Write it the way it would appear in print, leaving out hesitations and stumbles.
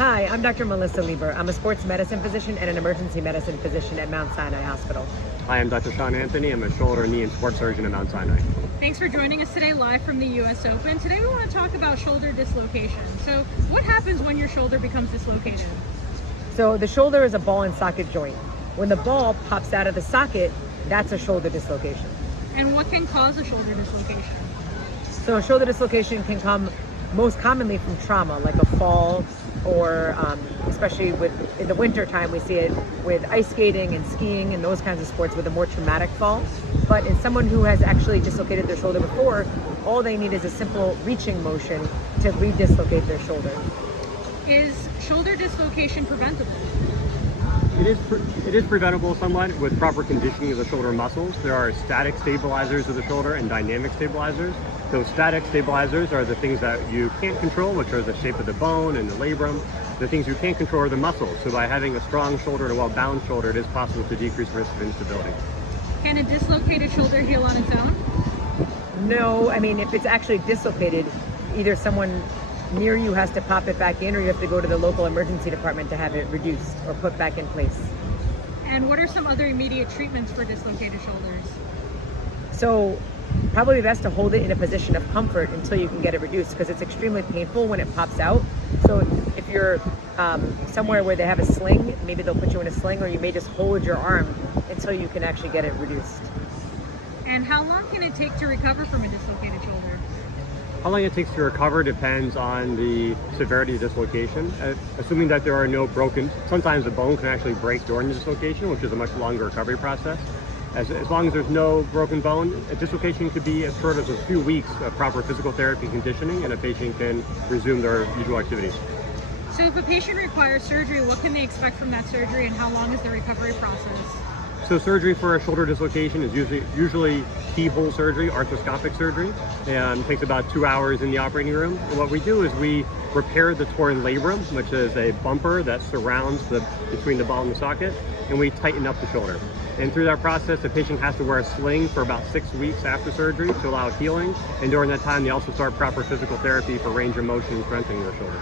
Hi, I'm Dr. Melissa Leber. I'm a sports medicine physician and an emergency medicine physician at Mount Sinai Hospital. Hi, I'm Dr. Shawn Anthony. I'm a shoulder, knee, and sports surgeon at Mount Sinai. Thanks for joining us today live from the US Open. Today we want to talk about shoulder dislocation. So what happens when your shoulder becomes dislocated? So the shoulder is a ball and socket joint. When the ball pops out of the socket, that's a shoulder dislocation. And what can cause a shoulder dislocation? So a shoulder dislocation can come most commonly from trauma, like a fall, or especially in the winter time, we see it with ice skating and skiing and those kinds of sports with a more traumatic fall. But in someone who has actually dislocated their shoulder before, all they need is a simple reaching motion to re-dislocate their shoulder. Is shoulder dislocation preventable? It is preventable somewhat with proper conditioning of the shoulder muscles. There are static stabilizers of the shoulder and dynamic stabilizers. Those static stabilizers are the things that you can't control, which are the shape of the bone and the labrum. The things you can't control are the muscles. So by having a strong shoulder and a well-balanced shoulder, it is possible to decrease risk of instability. Can a dislocated shoulder heal on its own? No, I mean, if it's actually dislocated, either someone near you has to pop it back in, or you have to go to the local emergency department to have it reduced or put back in place. And what are some other immediate treatments for dislocated shoulders? So probably best to hold it in a position of comfort until you can get it reduced, because it's extremely painful when it pops out. So if you're somewhere where they have a sling, maybe they'll put you in a sling, or you may just hold your arm until you can actually get it reduced. And how long can it take to recover from a dislocated shoulder? How long it takes to recover depends on the severity of dislocation. Assuming that there are no broken, sometimes the bone can actually break during the dislocation, which is a much longer recovery process. As long as there's no broken bone, a dislocation could be as short as a few weeks of proper physical therapy and conditioning, and a patient can resume their usual activities. So if a patient requires surgery, what can they expect from that surgery, and how long is the recovery process? So surgery for a shoulder dislocation is usually keyhole surgery, arthroscopic surgery, and takes about 2 hours in the operating room. And what we do is we repair the torn labrum, which is a bumper that surrounds between the ball and the socket, and we tighten up the shoulder. And through that process, the patient has to wear a sling for about 6 weeks after surgery to allow healing. And during that time, they also start proper physical therapy for range of motion and strengthening their shoulder.